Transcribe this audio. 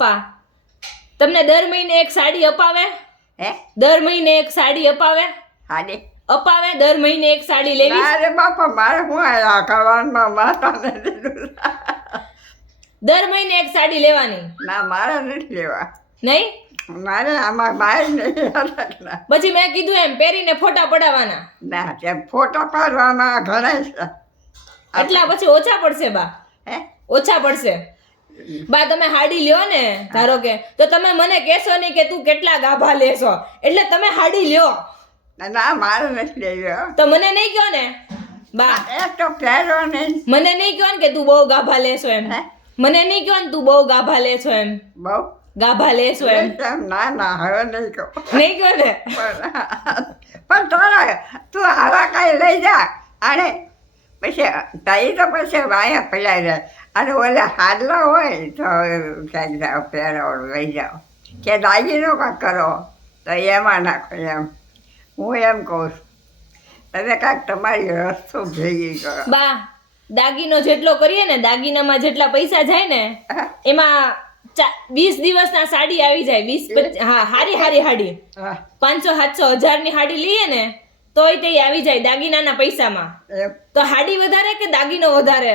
પપ્પા તમને દર મહિને એક સાડી અપાવે? હે દર મહિને એક સાડી અપાવે? હાડી અપાવે દર મહિને એક સાડી લેવી? અરે બાપા મારે શું આ કરવાનું માતાને દીધું દર મહિને એક સાડી લેવાની ના મારે નથી લેવા નહીં? મારે આમાં બહાર નહીં ના પછી મેં કીધું એમ પહેરીને ફોટા પડાવવાના. ના તે ફોટો પાડવાના ઘણા છે એટલા પછી ઓછા પડશે બા, હે ઓછા પડશે બા. તમે હાડી લ્યો ને ધારો કે, તો તમે મને કહેશો નહીં કે તું કેટલા ગાભા લેશો, એટલે તમે હાડી લ્યો ના મારે નથી લેવી હો. તો મને નહીં કહો ને બા, એક તો પહેરો નહીં મને નહીં કહો ને કે તું બહુ ગાભા લેશો એમ. હે મને નહીં કહો ને તું બહુ ગાભા લેશો એમ, બહુ ગાભા લેશો એમ. ના ના હવે નહીં કહું નહીં કહો ને? પણ તારા તું આવા કાંઈ લઈ જા અને પછી તઈ તો પછી વાયા પલાઈ જાય અને ઓલા હાડલો હોય તો ક્યાંક જાઓ પહેરો લઈ જાઓ કે દાગીનો કાંઈક કરો તો એમાં નાખો એમ હું એમ કહું છું તમે કાંઈક તમારી રસ્તો ભેગી કરો બા દાગીનો જેટલો કરીએ ને, દાગીનામાં જેટલા પૈસા જાય ને એમાં 20 દિવસના સાડી આવી જાય. 20 હા હારી હાડી હા 500 700 1000 ની હાડી લઈએ ને તોય તે આવી જાય દાગીનાના પૈસામાં. એમ તો હાડી વધારે કે દાગીનો વધારે?